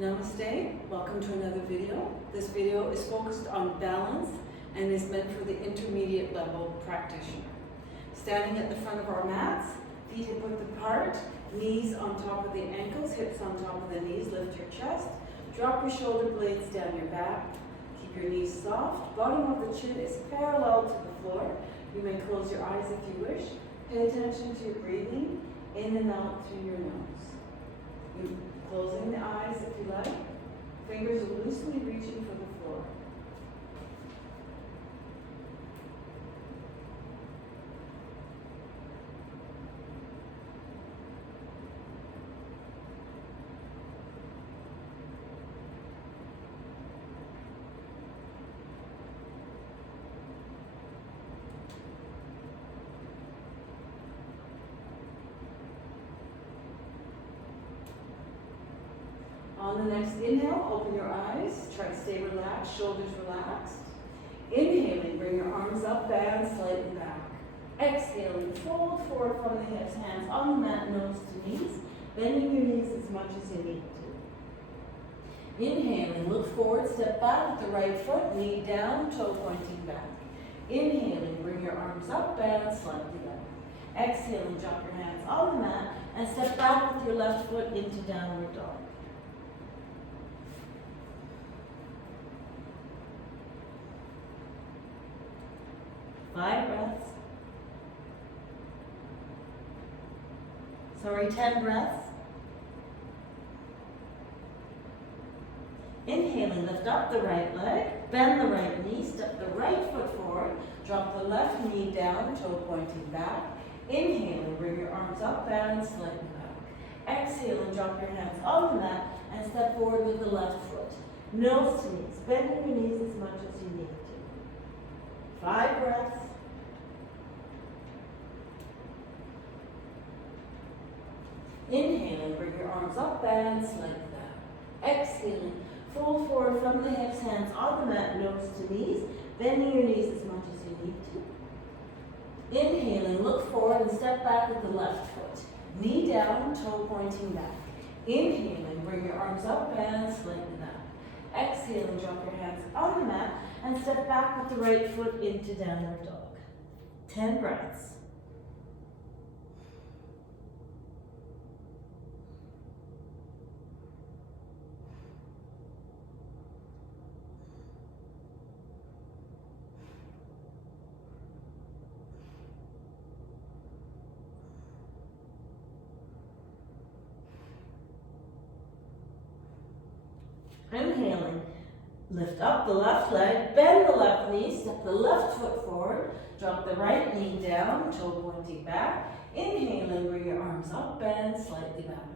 Namaste, welcome to another video. This video is focused on balance and is meant for the intermediate level practitioner. Standing at the front of our mats, feet hip width apart, knees on top of the ankles, hips on top of the knees, lift your chest, drop your shoulder blades down your back, keep your knees soft, bottom of the chin is parallel to the floor. You may close your eyes if you wish. Pay attention to your breathing, in and out through your nose. Closing the eyes if you like. Fingers are loosely reaching for the floor. On the next inhale, open your eyes. Try to stay relaxed, shoulders relaxed. Inhaling, bring your arms up, bend slightly back. Exhaling, fold forward from the hips, hands on the mat, nose to knees, bending your knees as much as you need to. Inhaling, look forward, step back with the right foot, knee down, toe pointing back. Inhaling, bring your arms up, bend slightly back. Exhaling, drop your hands on the mat and step back with your left foot into downward dog. Five breaths. 10 breaths. Inhaling, lift up the right leg, bend the right knee, step the right foot forward, drop the left knee down, toe pointing back. Inhaling, bring your arms up, bend slightly back. Exhaling, drop your hands on the mat and step forward with the left foot. Nose to knees, bending your knees as much as you need to. 5 breaths. Inhaling, bring your arms up, bend slightly back. Exhaling, fold forward from the hips, hands on the mat, nose to knees, bending your knees as much as you need to. Inhaling, look forward and step back with the left foot. Knee down, toe pointing back. Inhaling, bring your arms up, bend slightly back. Exhaling, drop your hands on the mat and step back with the right foot into downward dog. 10 breaths. Inhaling, lift up the left leg, bend the left knee, step the left foot forward, drop the right knee down, toe pointing back. Inhaling, bring your arms up, bend slightly back.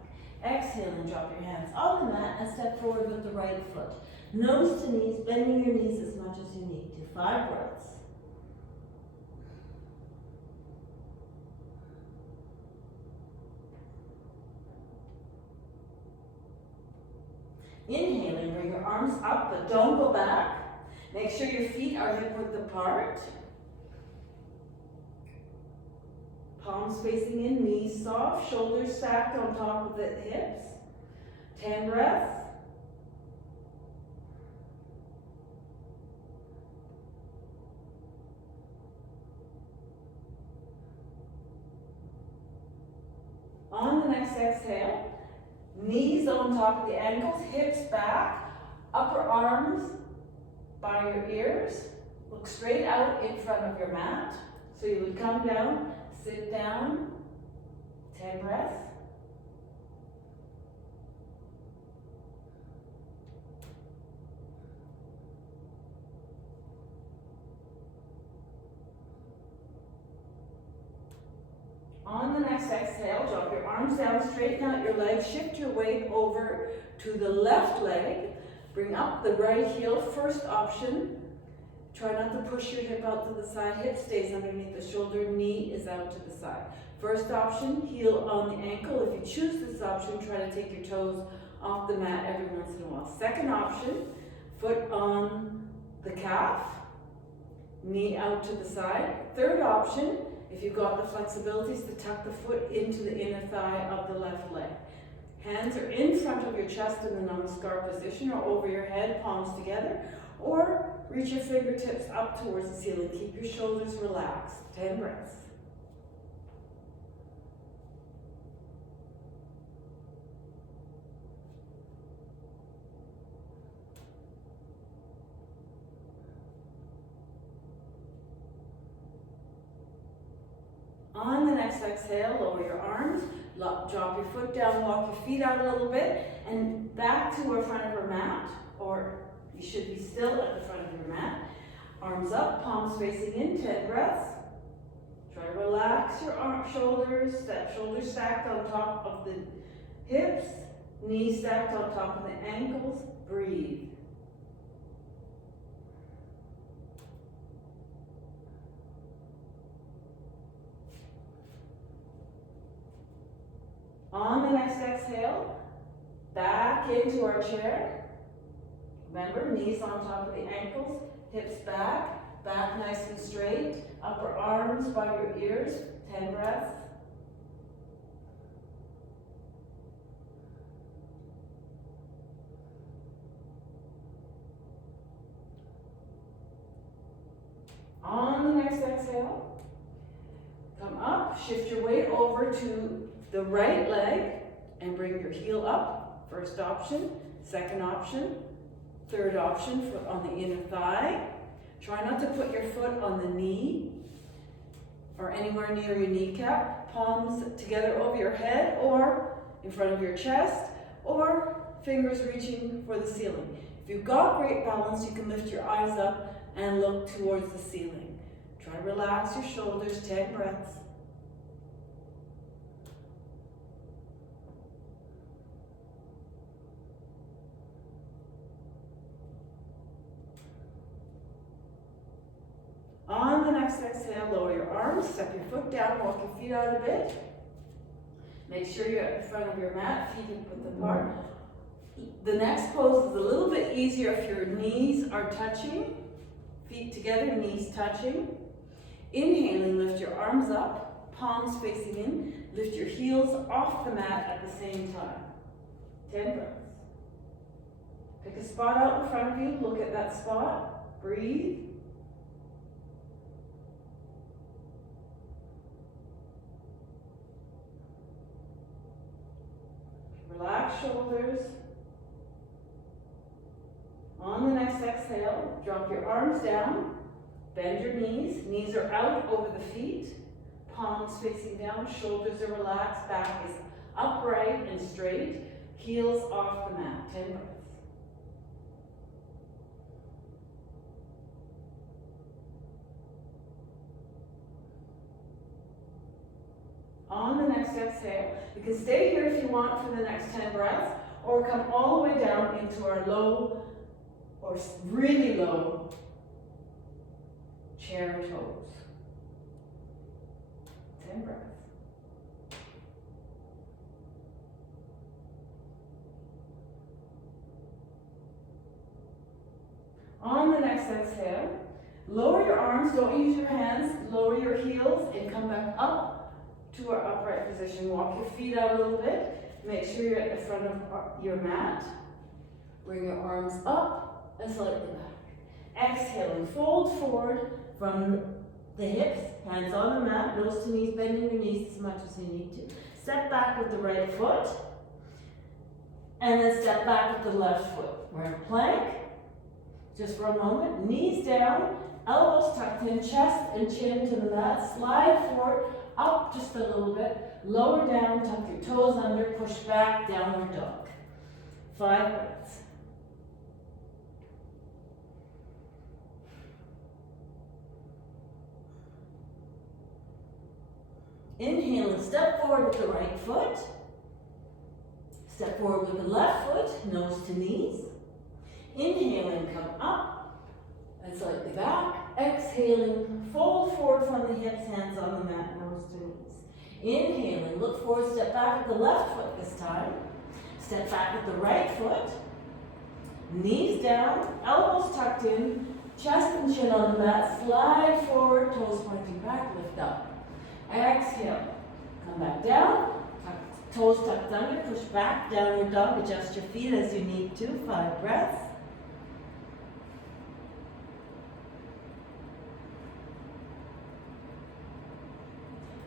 Exhaling, drop your hands on the mat and step forward with the right foot. Nose to knees, bending your knees as much as you need to. 5 breaths. Inhaling, bring your arms up, but don't go back. Make sure your feet are hip width apart. Palms facing in, knees soft, shoulders stacked on top of the hips. 10 breaths. On the next exhale, knees on top of the ankles, hips back, upper arms by your ears. Look straight out in front of your mat. So you would come down, sit down, 10 breaths. On the next exhale, drop your arms down, straighten out your legs, shift your weight over to the left leg, bring up the right heel, first option. Try not to push your hip out to the side, hip stays underneath the shoulder, knee is out to the side. First option, heel on the ankle. If you choose this option, try to take your toes off the mat every once in a while. Second option, foot on the calf, knee out to the side. Third option, if you've got the flexibilities, to tuck the foot into the inner thigh of the left leg. Hands are in front of your chest in the namaskar position or over your head, palms together, or reach your fingertips up towards the ceiling. Keep your shoulders relaxed. 10 breaths. On the next exhale, lower your arms, drop your foot down, walk your feet out a little bit, and back to our front of our mat, or you should be still at the front of your mat. Arms up, palms facing in, 10 breaths. Try to relax your shoulders, shoulders stacked on top of the hips, knees stacked on top of the ankles. Breathe. On the next exhale, back into our chair. Remember, knees on top of the ankles, hips back, back nice and straight, upper arms by your ears, 10 breaths. On the next exhale, come up, shift your weight over to the right leg and bring your heel up. First option, second option, third option, foot on the inner thigh. Try not to put your foot on the knee or anywhere near your kneecap. Palms together over your head or in front of your chest, or fingers reaching for the ceiling. If you've got great balance, you can lift your eyes up and look towards the ceiling. Try to relax your shoulders, 10 breaths. On the next exhale, lower your arms, step your foot down, walk your feet out a bit. Make sure you're at the front of your mat, feet width apart. The next pose is a little bit easier if your knees are touching, feet together, knees touching. Inhaling, lift your arms up, palms facing in, lift your heels off the mat at the same time. 10 breaths. Pick a spot out in front of you, look at that spot, breathe. Relax shoulders. On the next exhale, drop your arms down, bend your knees. Knees are out over the feet, palms facing down, shoulders are relaxed, back is upright and straight, heels off the mat. 10 breaths. On the next exhale, you can stay here if you want for the next 10 breaths, or come all the way down into our low or really low chair toes. 10 breaths. On the next exhale, lower your arms, don't use your hands, lower your heels and come back up to our upright position. Walk your feet out a little bit. Make sure you're at the front of your mat. Bring your arms up and slightly back. Exhaling, fold forward from the hips, hands on the mat, nose to knees, bending your knees as much as you need to. Step back with the right foot, and then step back with the left foot. We're in a plank, just for a moment. Knees down, elbows tucked in, chest and chin to the mat. Slide forward, up just a little bit, lower down, tuck your toes under, push back, downward dog. 5 breaths. Inhale and step forward with the right foot. Step forward with the left foot, nose to knees. Inhaling, come up and slightly back. Exhaling, fold forward from the hips, hands on the mat, nose to knees. Inhaling, look forward, step back with the left foot this time. Step back with the right foot. Knees down, elbows tucked in, chest and chin on the mat. Slide forward, toes pointing back, lift up. Exhale, come back down, tuck Toes tucked under, push back, downward dog, adjust your feet as you need to, 5 breaths.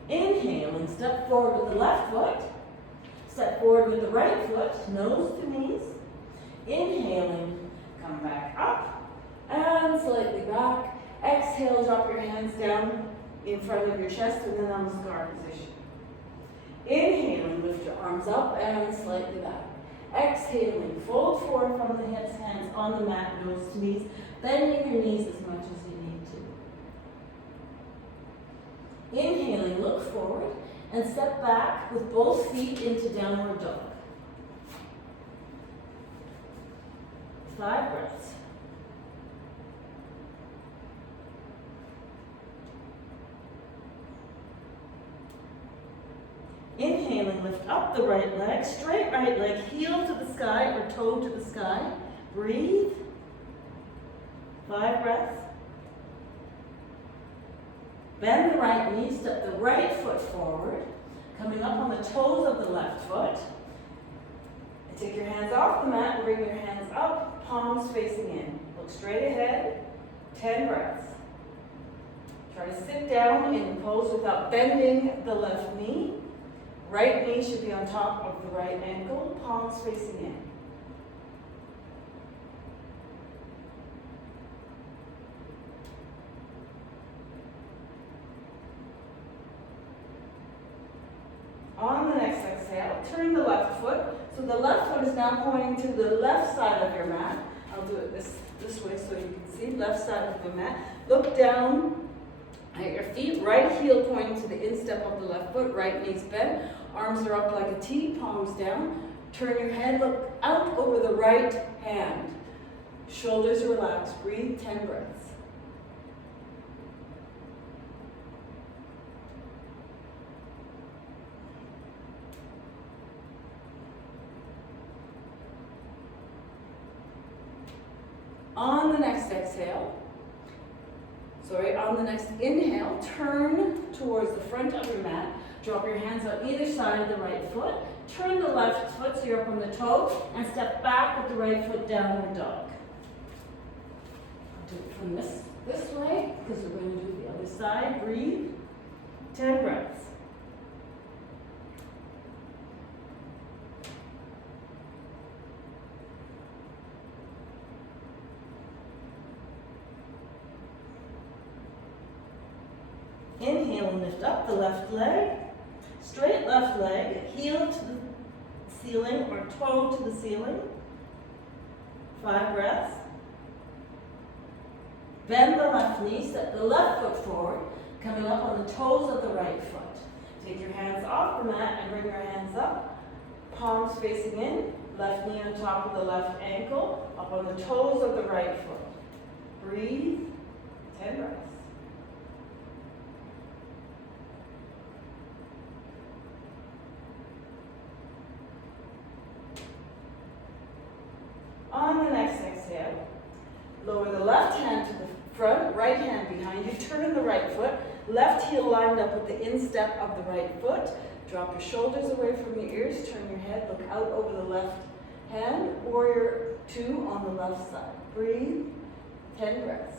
Inhaling, step forward with the left foot, step forward with the right foot, nose to knees. Inhaling, come back up, and slightly back. Exhale, drop your hands down in front of your chest in the Namaskar position. Inhaling, lift your arms up and slightly back. Exhaling, fold forward from the hips, hands on the mat, nose to knees, bending your knees as much as you need to. Inhaling, look forward and step back with both feet into downward dog. 5 breaths. Inhaling, lift up the right leg, straight right leg, heel to the sky or toe to the sky. Breathe. 5 breaths. Bend the right knee, step the right foot forward, coming up on the toes of the left foot. And take your hands off the mat and bring your hands up, palms facing in. Look straight ahead, 10 breaths. Try to sit down in pose without bending the left knee. Right knee should be on top of the right ankle, palms facing in. On the next exhale, turn the left foot. So the left foot is now pointing to the left side of your mat. I'll do it this way so you can see, left side of the mat. Look down at your feet, right heel pointing to the instep of the left foot, right knee's bent, arms are up like a T, palms down. Turn your head, look out over the right hand. Shoulders relaxed, breathe 10 breaths. On the next inhale, turn towards the front of your mat. Drop your hands on either side of the right foot. Turn the left foot so you're up on the toe and step back with the right foot, downward dog. I'll do it from this way because we're going to do the other side. Breathe. 10 breaths. Inhale and lift up the left leg, straight left leg, heel to the ceiling or toe to the ceiling. 5 breaths. Bend the left knee, step the left foot forward, coming up on the toes of the right foot. Take your hands off the mat and bring your hands up, palms facing in, left knee on top of the left ankle, up on the toes of the right foot. Breathe, 10 breaths. On the next exhale, lower the left hand to the front, right hand behind you, turn the right foot, left heel lined up with the instep of the right foot. Drop your shoulders away from your ears, turn your head, look out over the left hand, warrior 2 on the left side. Breathe, 10 breaths.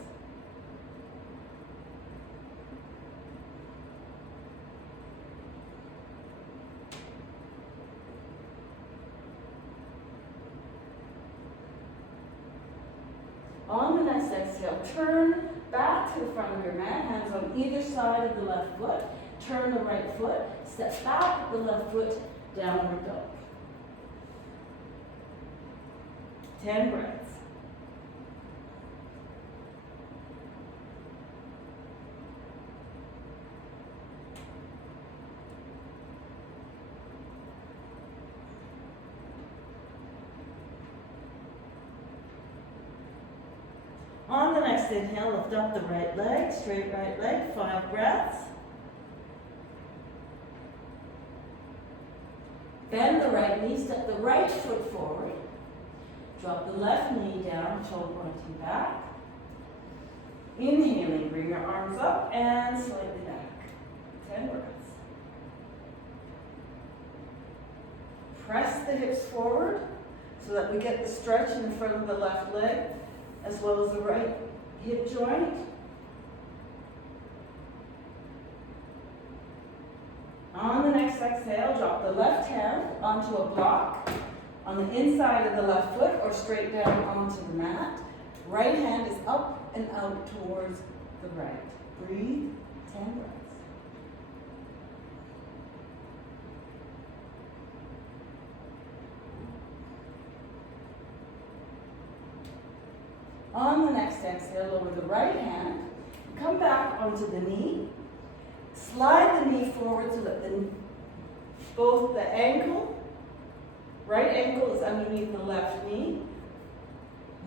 On the next exhale, turn back to the front of your mat, hands on either side of the left foot. Turn the right foot, step back with the left foot, downward dog. 10 breaths. On the next inhale, lift up the right leg, straight right leg, 5 breaths. Bend the right knee, step the right foot forward. Drop the left knee down, toe pointing back. Inhaling, bring your arms up and slightly back. 10 breaths. press the hips forward so that we get the stretch in the front of the left leg as well as the right hip joint. On the next exhale, drop the left hand onto a block on the inside of the left foot or straight down onto the mat. Right hand is up and out towards the right. Breathe, 10 breaths. On the next exhale, lower the right hand, come back onto the knee, slide the knee forward so that both the ankle, right ankle is underneath the left knee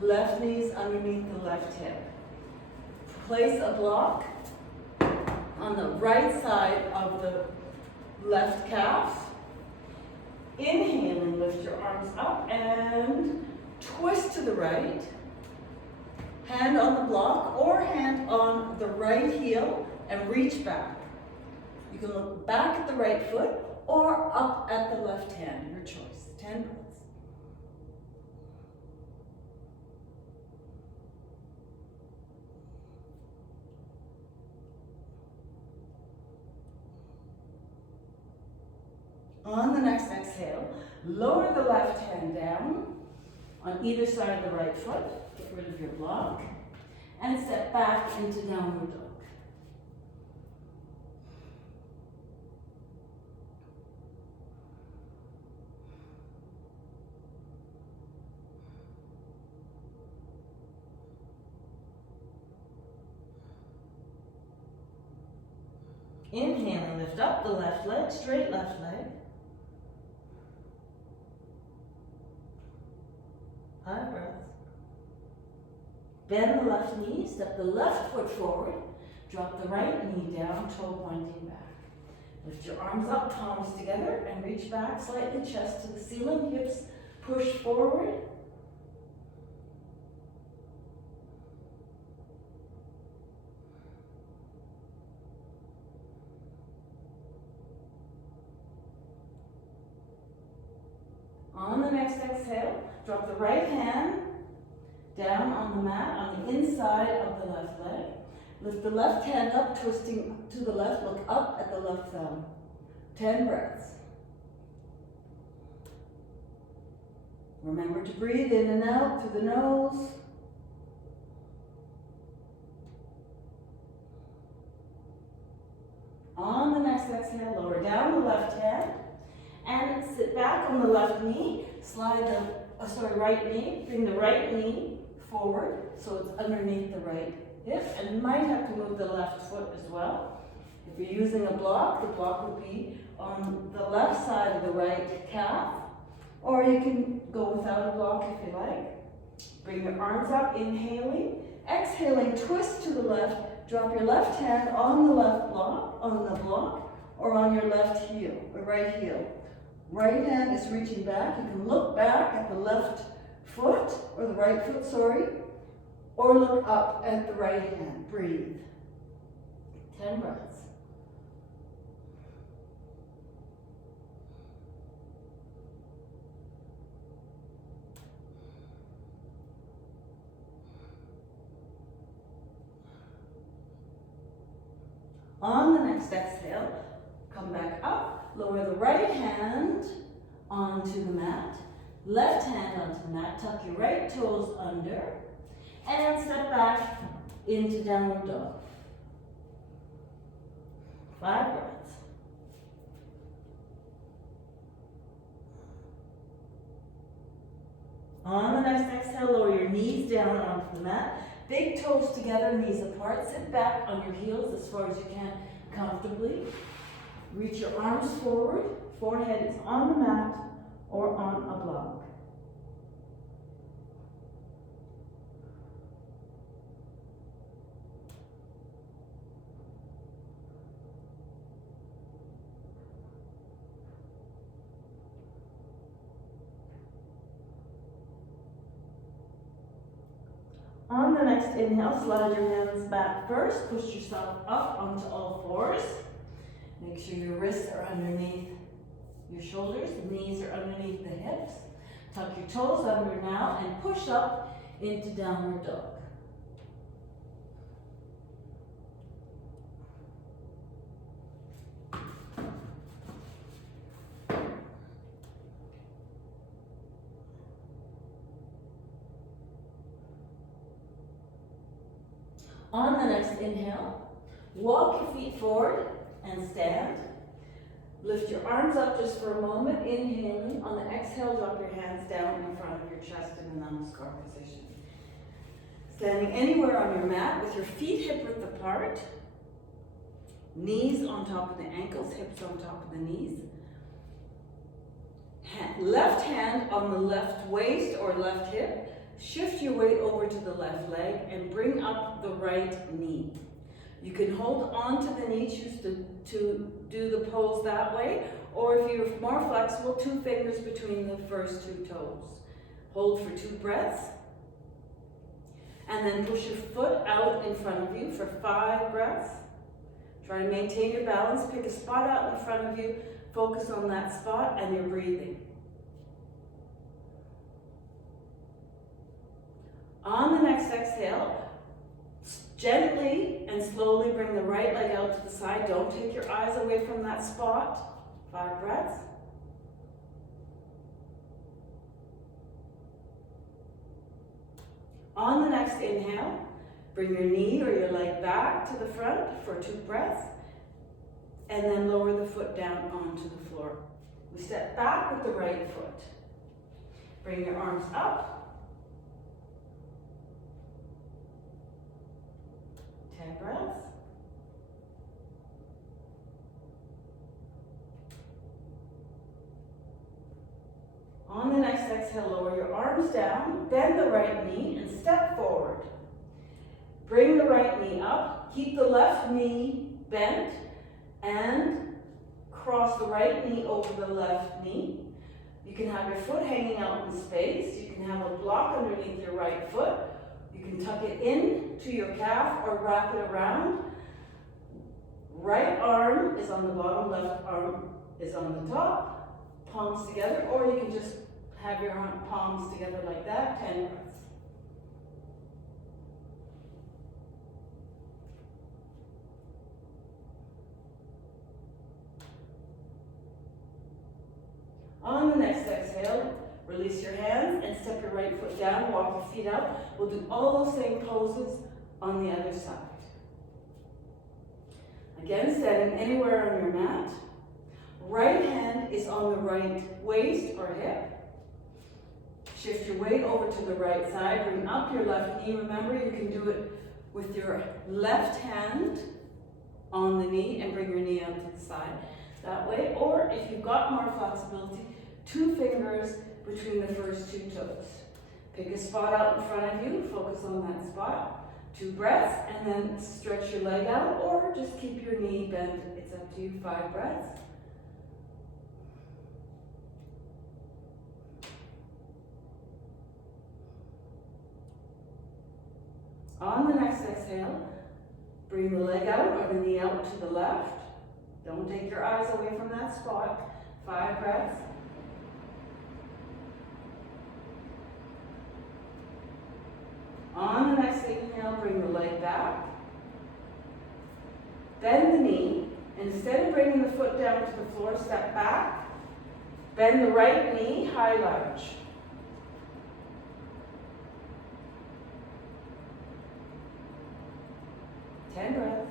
is underneath the left hip. Place a block on the right side of the left calf. Inhaling, lift your arms up and twist to the right. Hand on the block or hand on the right heel and reach back. You can look back at the right foot or up at the left hand, your choice. 10 breaths. On the next exhale, lower the left hand down on either side of the right foot. Get rid of your block and step back into downward dog. Inhaling, lift up the left leg, straight left leg. 5 breaths. Bend the left knee, step the left foot forward, drop the right knee down, toe pointing back. Lift your arms up, palms together, and reach back, slightly chest to the ceiling, hips push forward. On the next exhale, drop the right hand down on the mat on the inside of the left leg. Lift the left hand up, twisting to the left. Look up at the left thumb. 10 breaths. Remember to breathe in and out through the nose. On the next exhale, lower down the left hand and sit back on the left knee. Slide the right knee. Bring the right knee forward so it's underneath the right hip, and you might have to move the left foot as well. If you're using a block, the block would be on the left side of the right calf, or you can go without a block if you like. Bring your arms up, inhaling. Exhaling, twist to the left. Drop your left hand on the left block, or on your left heel, or right heel. Right hand is reaching back. You can look back at the left foot, or the right foot, sorry, or look up at the right hand. Breathe. 10 breaths. On the next exhale, come back up, lower the right hand onto the mat, left hand onto the mat, tuck your right toes under, and step back into downward dog. 5 breaths. On the next exhale, lower your knees down onto the mat. Big toes together, knees apart. Sit back on your heels as far as you can comfortably. Reach your arms forward. Forehead is on the mat or on a block. On the next inhale, slide your hands back first. Push yourself up onto all fours. Make sure your wrists are underneath your shoulders, the knees are underneath the hips. Tuck your toes under now and push up into downward dog. On the next inhale, walk your feet forward and stand. Lift your arms up just for a moment, inhaling. On the exhale, drop your hands down in front of your chest in the namaskar position. Standing anywhere on your mat with your feet hip width apart, knees on top of the ankles, hips on top of the knees. Left hand on the left waist or left hip. Shift your weight over to the left leg and bring up the right knee. You can hold on to the knee, choose to do the pose that way, or if you're more flexible, 2 fingers between the first 2 toes. Hold for 2 breaths, and then push your foot out in front of you for 5 breaths. Try to maintain your balance, pick a spot out in front of you, focus on that spot and your breathing. On the next exhale, gently and slowly bring the right leg out to the side. Don't take your eyes away from that spot. 5 breaths. On the next inhale, bring your knee or your leg back to the front for 2 breaths, and then lower the foot down onto the floor. We step back with the right foot. Bring your arms up. 10 breaths. On the next exhale, lower your arms down, bend the right knee and step forward. Bring the right knee up, keep the left knee bent and cross the right knee over the left knee. You can have your foot hanging out in space. You can have a block underneath your right foot. You can tuck it in to your calf or wrap it around. Right arm is on the bottom, left arm is on the top. Palms together, or you can just have your palms together like that. 10 breaths. On the next exhale, release your hands and step your right foot down, walk your feet out. We'll do all those same poses on the other side. Again, standing anywhere on your mat. Right hand is on the right waist or hip. Shift your weight over to the right side. Bring up your left knee. Remember, you can do it with your left hand on the knee and bring your knee out to the side that way. Or if you've got more flexibility, 2 fingers between the first 2 toes. Pick a spot out in front of you. Focus on that spot. 2 breaths, and then stretch your leg out, or just keep your knee bent. It's up to you. 5 breaths. On the next exhale, bring the leg out or the knee out to the left. Don't take your eyes away from that spot. 5 breaths. On the next inhale, bring the leg back. Bend the knee. Instead of bringing the foot down to the floor, step back. Bend the right knee, high lunge. Ten breaths.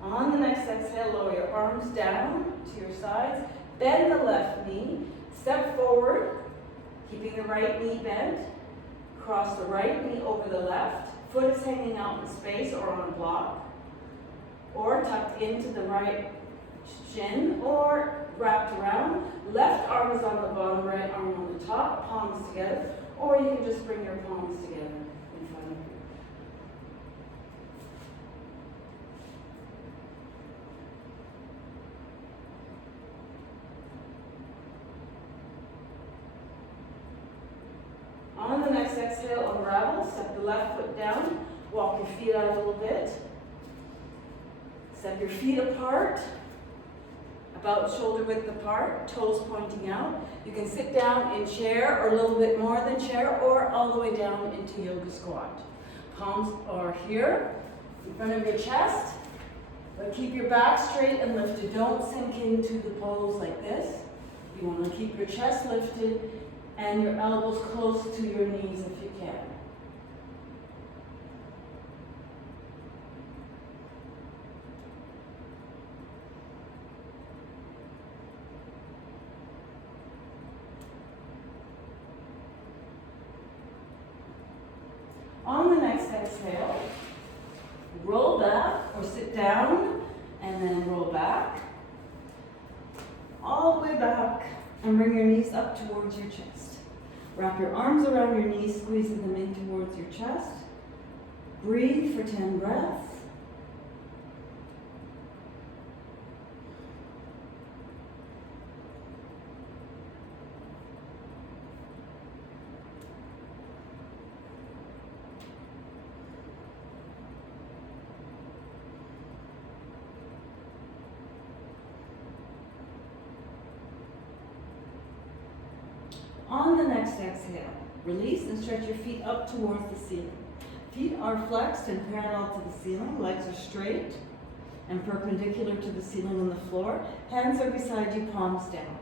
On the next exhale, lower your arms down to your sides. Bend the left knee. Step forward, keeping the right knee bent. Cross the right knee over the left. Foot is hanging out in space or on a block. Or tucked into the right shin or wrapped around. Left arm is on the bottom, right arm on the top, palms together. Or you can just bring your palms together in front of you. On the next exhale, unravel. Step the left foot down. Walk your feet out a little bit. Step your feet apart, about shoulder width apart, toes pointing out. You can sit down in chair or a little bit more than chair or all the way down into yoga squat. Palms are here in front of your chest, but keep your back straight and lifted. Don't sink into the pose like this. You want to keep your chest lifted and your elbows close to your knees if you can. On the next exhale, roll back or sit down and then roll back. All the way back and bring your knees up towards your chest. Wrap your arms around your knees, squeezing them in towards your chest. Breathe for 10 breaths. On the next exhale, release and stretch your feet up towards the ceiling. Feet are flexed and parallel to the ceiling. Legs are straight and perpendicular to the ceiling and the floor. Hands are beside you, palms down.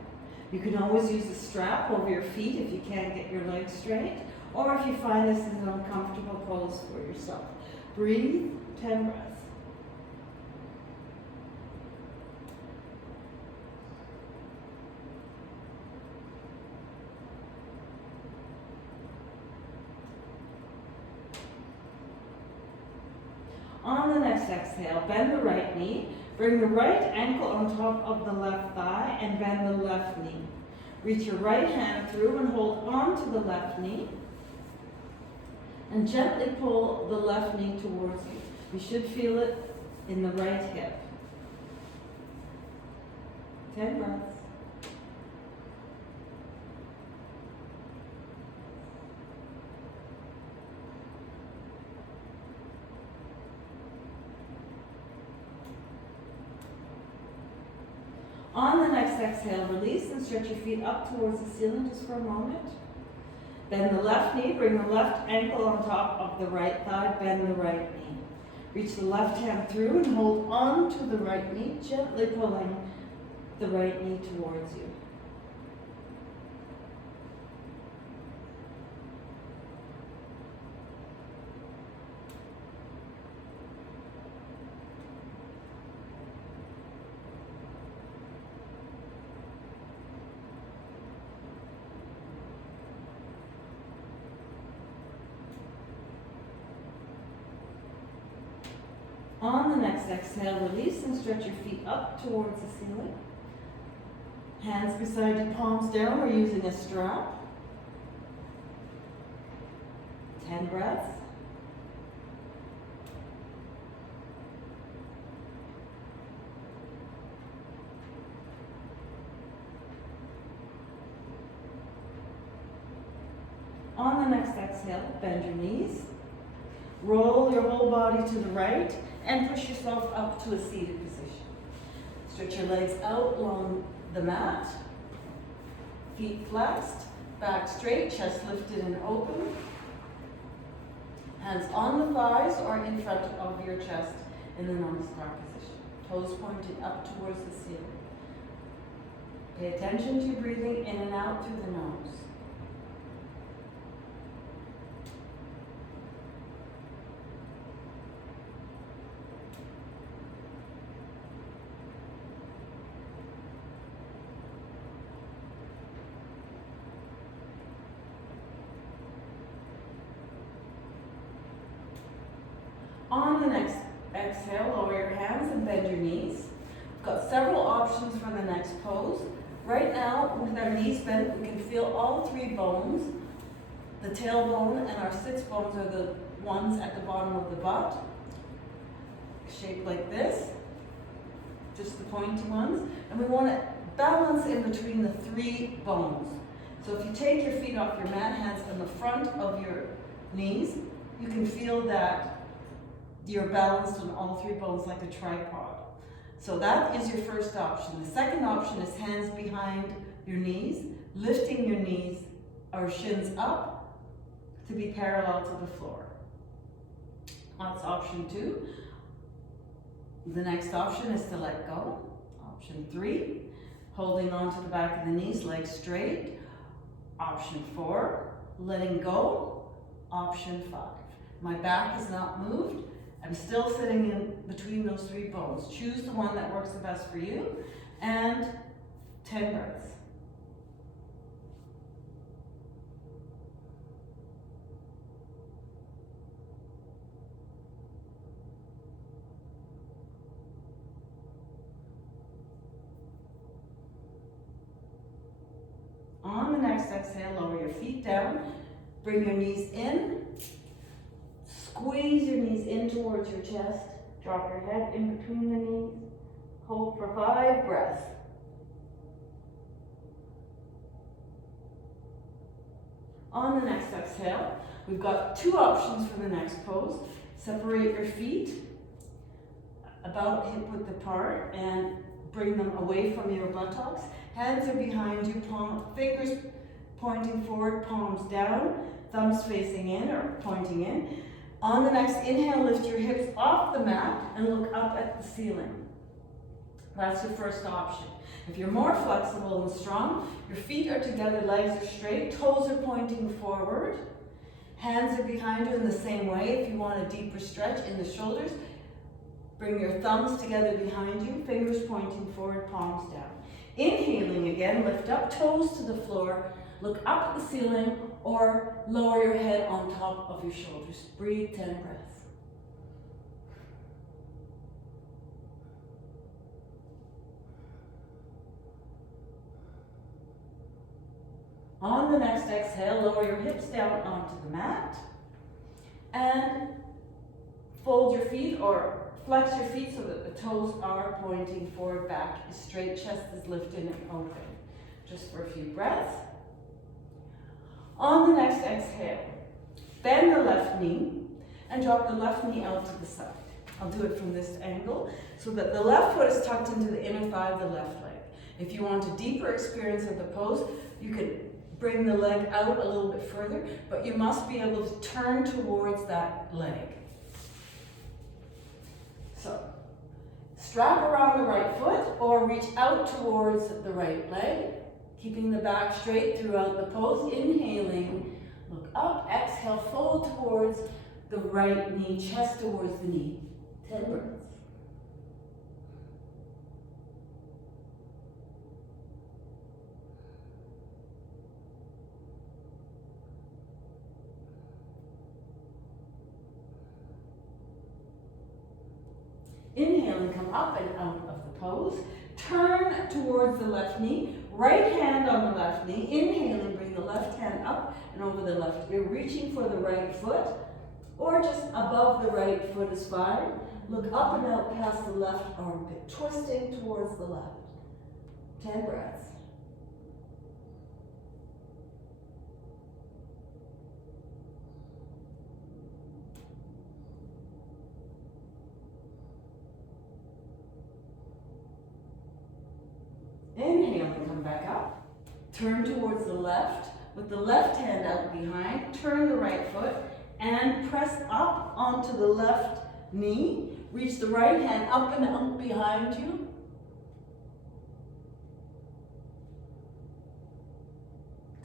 You can always use a strap over your feet if you can't get your legs straight, or if you find this is an uncomfortable pose for yourself. Breathe, 10 breaths. On the next exhale, bend the right knee. Bring the right ankle on top of the left thigh and bend the left knee. Reach your right hand through and hold on to the left knee. And gently pull the left knee towards you. You should feel it in the right hip. 10 breaths. On the next exhale, release and stretch your feet up towards the ceiling just for a moment. Bend the left knee, bring the left ankle on top of the right thigh, bend the right knee. Reach the left hand through and hold on to the right knee, gently pulling the right knee towards you. On the next exhale, release and stretch your feet up towards the ceiling. Hands beside you, palms down, or using a strap. 10 breaths. On the next exhale, bend your knees. Roll your whole body to the right and push yourself up to a seated position. Stretch your legs out along the mat. Feet flexed, back straight, chest lifted and open. Hands on the thighs or in front of your chest in the namaskar position. Toes pointed up towards the ceiling. Pay attention to your breathing in and out through the nose. On the next exhale, lower your hands and bend your knees. We've got several options for the next pose. Right now, with our knees bent, we can feel all three bones. The tailbone and our sits bones are the ones at the bottom of the butt, shaped like this, just the pointy ones. And we want to balance in between the three bones. So if you take your feet off your mat, hands in the front of your knees, you can feel that you're balanced on all three bones like a tripod. So that is your first option. The second option is hands behind your knees, lifting your knees or shins up to be parallel to the floor. That's option 2. The next option is to let go. Option 3, holding on to the back of the knees, legs straight. Option 4, letting go. Option 5, my back is not moved. I'm still sitting in between those three bones. Choose the one that works the best for you, and 10 breaths. On the next exhale, lower your feet down, bring your knees in, squeeze your knees in towards your chest, drop your head in between the knees, hold for 5 breaths. On the next exhale, we've got 2 options for the next pose. Separate your feet about hip width apart and bring them away from your buttocks. Hands are behind you, fingers pointing forward, palms down, thumbs facing in or pointing in. On the next inhale, lift your hips off the mat and look up at the ceiling. That's your first option. If you're more flexible and strong, your feet are together, legs are straight, toes are pointing forward. Hands are behind you in the same way. If you want a deeper stretch in the shoulders, bring your thumbs together behind you, fingers pointing forward, palms down. Inhaling again, lift up, toes to the floor, look up at the ceiling or lower your head on top of your shoulders. Breathe 10 breaths. On the next exhale, lower your hips down onto the mat and fold your feet or flex your feet so that the toes are pointing forward, back is straight, chest is lifted and open. Just for a few breaths. On the next exhale, bend the left knee and drop the left knee out to the side. I'll do it from this angle so that the left foot is tucked into the inner thigh of the left leg. If you want a deeper experience of the pose, you can bring the leg out a little bit further, but you must be able to turn towards that leg. So, strap around the right foot or reach out towards the right leg, keeping the back straight throughout the pose. Inhaling, look up, exhale, fold towards the right knee, chest towards the knee. 10 breaths. Inhaling, come up and out of the pose. Turn towards the left knee. Right hand on the left knee. Inhaling, bring the left hand up and over the left ear, reaching for the right foot, or just above the right foot is fine. Look up and out past the left armpit, twisting towards the left. 10 breaths. Inhale and come back up. Turn towards the left with the left hand out behind. Turn the right foot and press up onto the left knee. Reach the right hand up and out behind you.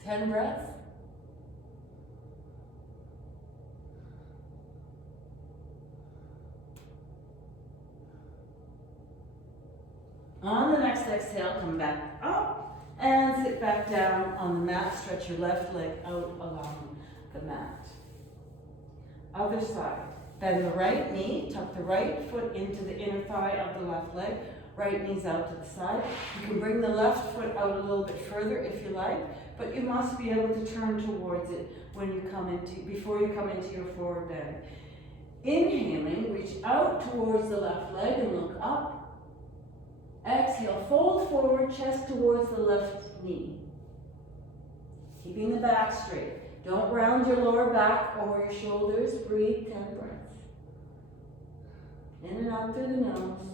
Ten breaths. On the next exhale, come back up and sit back down on the mat. Stretch your left leg out along the mat. Other side. Bend the right knee, tuck the right foot into the inner thigh of the left leg. Right knee's out to the side. You can bring the left foot out a little bit further if you like, but you must be able to turn towards it before you come into your forward bend. Inhaling, reach out towards the left leg and look up. Exhale, fold forward, chest towards the left knee. Keeping the back straight. Don't round your lower back or your shoulders. Breathe 10 breaths. In and out through the nose.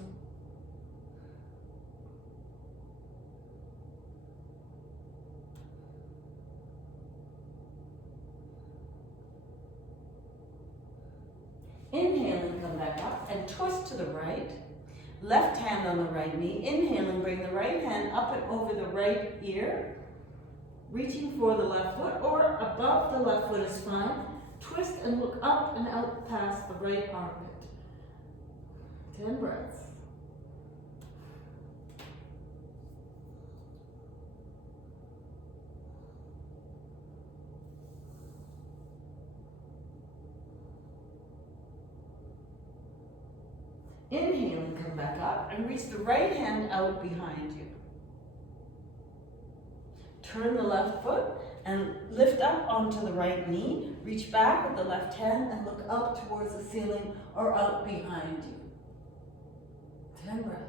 Inhaling, come back up and twist to the right. Left hand on the right knee. Inhaling, bring the right hand up and over the right ear. Reaching for the left foot or above the left foot is fine. Twist and look up and out past the right armpit. 10 breaths. Inhaling, come back up and reach the right hand out behind you. Turn the left foot and lift up onto the right knee. Reach back with the left hand and look up towards the ceiling or out behind you. 10 breaths.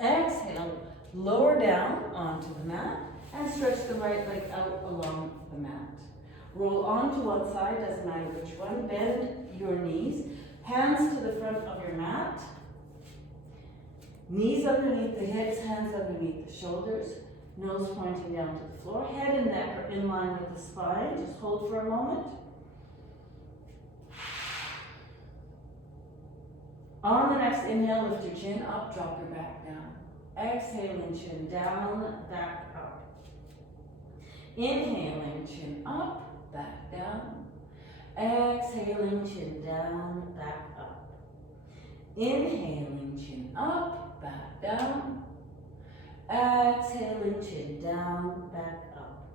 Exhale, lower down onto the mat and stretch the right leg out along the mat. Roll onto one side, doesn't matter which one. Bend your knees, hands to the front of your mat. Knees underneath the hips, hands underneath the shoulders. Nose pointing down to the floor. Head and neck are in line with the spine. Just hold for a moment. On the next inhale, lift your chin up, drop your back down. Exhaling, chin down, back up. Inhaling, chin up, back down. Exhaling, chin down, back up. Inhaling, chin up, back down. Exhaling, chin down, back up.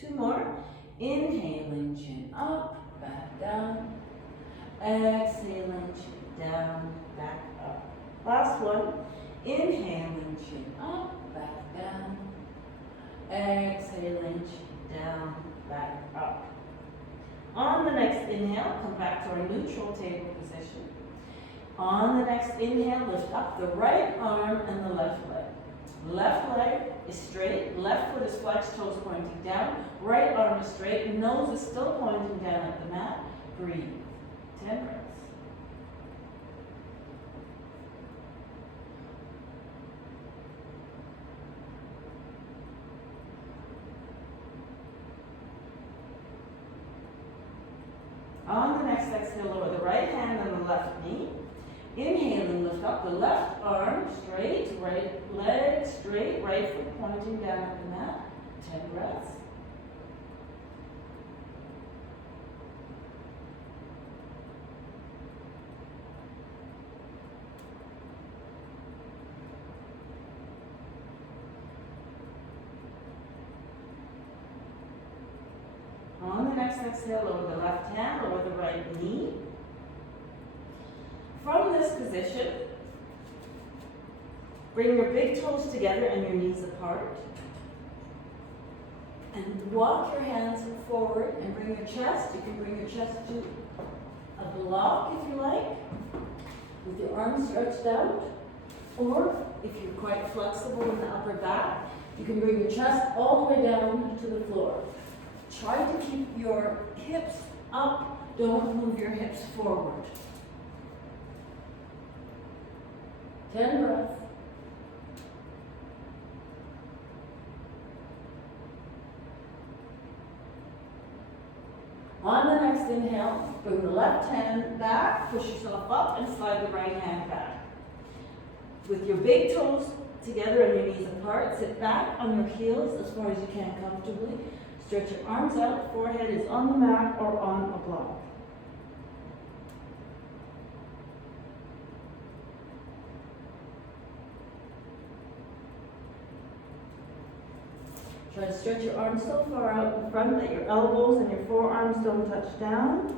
2 more. Inhaling, chin up, back down. Exhaling, chin down, back up. Last one. Inhaling, chin up, back down. Exhaling, chin down, back up. On the next inhale, come back to our neutral table position. On the next inhale, lift up the right arm and the left leg. Left leg is straight, left foot is flexed, toes pointing down. Right arm is straight, nose is still pointing down at the mat. Breathe. 10 breaths. On the next exhale, lower the right hand and the left knee. Inhaling, lift up the left arm straight, right leg straight, right foot pointing down at the mat. 10 breaths. On the next exhale, lower the left hand, lower the right knee. From this position, bring your big toes together and your knees apart. And walk your hands forward and bring your chest. You can bring your chest to a block if you like, with your arms stretched out. Or if you're quite flexible in the upper back, you can bring your chest all the way down to the floor. Try to keep your hips up. Don't move your hips forward. 10 breaths. On the next inhale, bring the left hand back, push yourself up and slide the right hand back. With your big toes together and your knees apart, sit back on your heels as far as you can comfortably. Stretch your arms out, forehead is on the mat or on a block. Try to stretch your arms so far out in front that your elbows and your forearms don't touch down.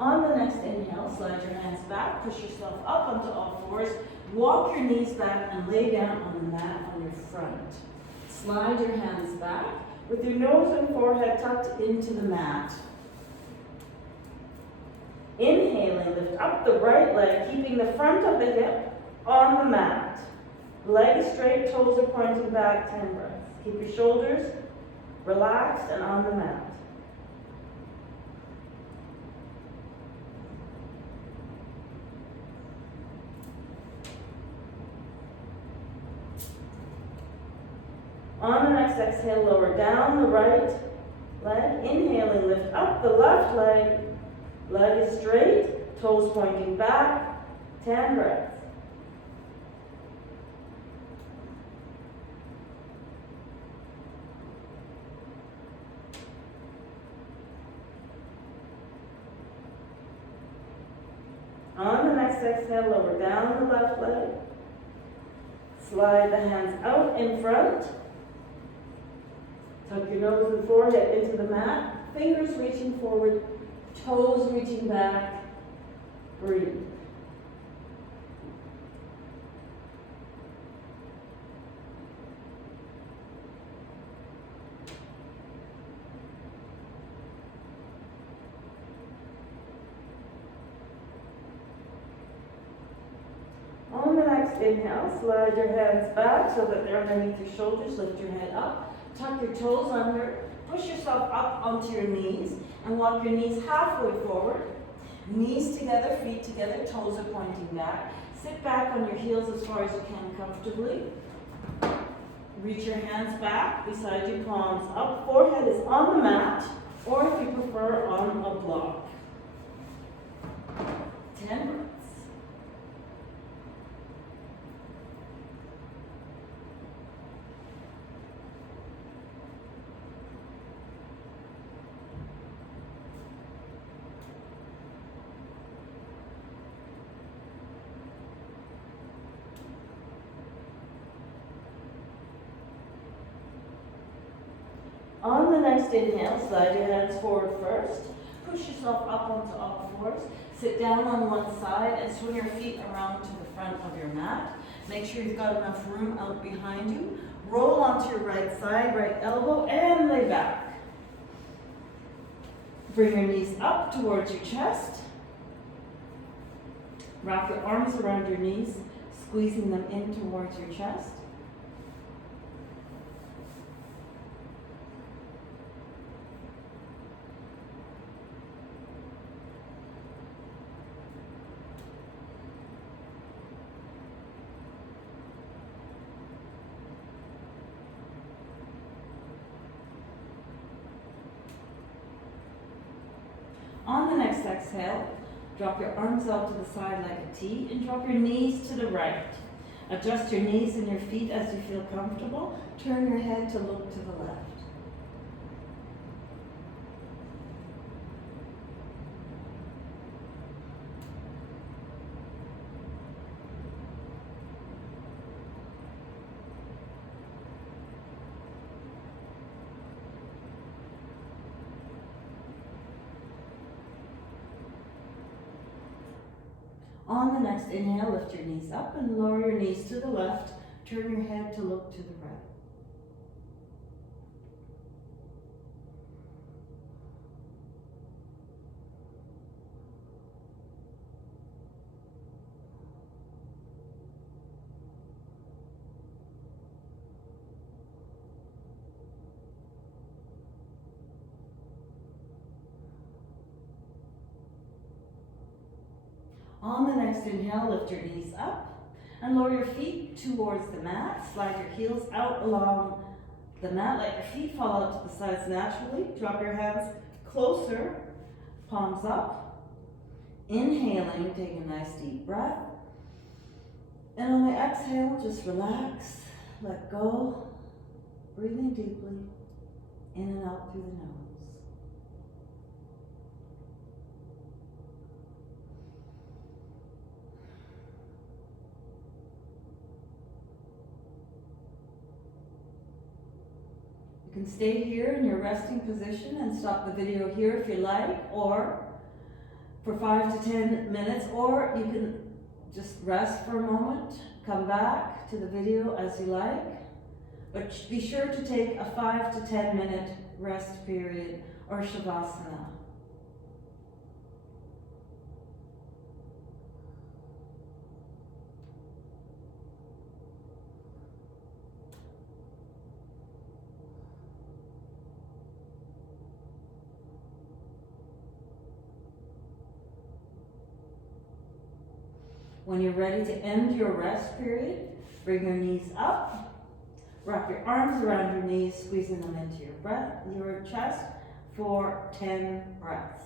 On the next inhale, slide your hands back, push yourself up onto all fours, walk your knees back and lay down on the mat on your front. Slide your hands back with your nose and forehead tucked into the mat. Inhaling, lift up the right leg, keeping the front of the hip on the mat. Leg is straight, toes are pointing back, 10 breaths. Keep your shoulders relaxed and on the mat. On the next exhale, lower down the right leg. Inhaling, lift up the left leg. Leg is straight, toes pointing back, 10 breaths. On the next exhale, lower down the left leg. Slide the hands out in front. Tuck your nose and forehead into the mat. Fingers reaching forward, toes reaching back. Breathe. On the next inhale, slide your hands back so that they're underneath your shoulders. Lift your head up. Tuck your toes under. Push yourself up onto your knees and walk your knees halfway forward. Knees together, feet together, toes are pointing back. Sit back on your heels as far as you can comfortably. Reach your hands back beside your palms up. Forehead is on the mat, or if you prefer, on a block. 10 breaths. On the next inhale, slide your hands forward first. Push yourself up onto all fours. Sit down on one side and swing your feet around to the front of your mat. Make sure you've got enough room out behind you. Roll onto your right side, right elbow, and lay back. Bring your knees up towards your chest. Wrap your arms around your knees, squeezing them in towards your chest. On the next exhale, drop your arms out to the side like a T and drop your knees to the right. Adjust your knees and your feet as you feel comfortable. Turn your head to look to the left. On the next inhale, lift your knees up and lower your knees to the left. Turn your head to look to the right. On the next inhale, lift your knees up and lower your feet towards the mat. Slide your heels out along the mat. Let your feet fall out to the sides naturally. Drop your hands closer, palms up. Inhaling, take a nice deep breath. And on the exhale, just relax, let go, breathing deeply, in and out through the nose. You can stay here in your resting position and stop the video here if you like, or for 5 to 10 minutes, or you can just rest for a moment, come back to the video as you like, but be sure to take a 5 to 10 minute rest period or Shavasana. When you're ready to end your rest period, bring your knees up, wrap your arms around your knees, squeezing them into your chest for 10 breaths.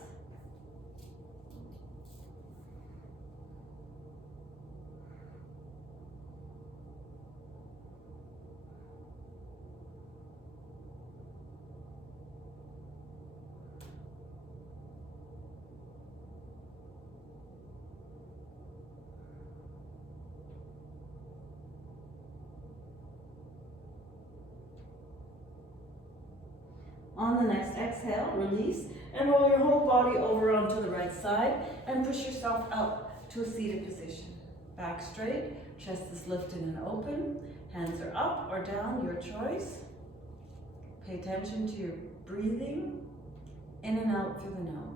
On the next exhale, release and roll your whole body over onto the right side and push yourself up to a seated position. Back straight, chest is lifted and open, hands are up or down, your choice. Pay attention to your breathing in and out through the nose.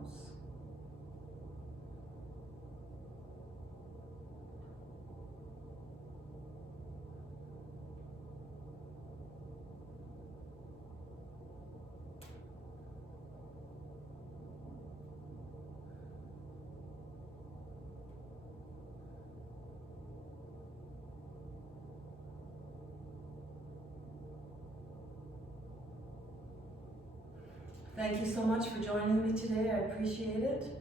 Thank you so much for joining me today. I appreciate it.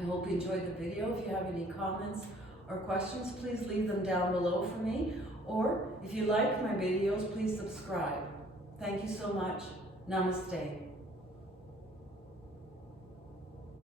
I hope you enjoyed the video. If you have any comments or questions, please leave them down below for me. Or if you like my videos, please subscribe. Thank you so much. Namaste.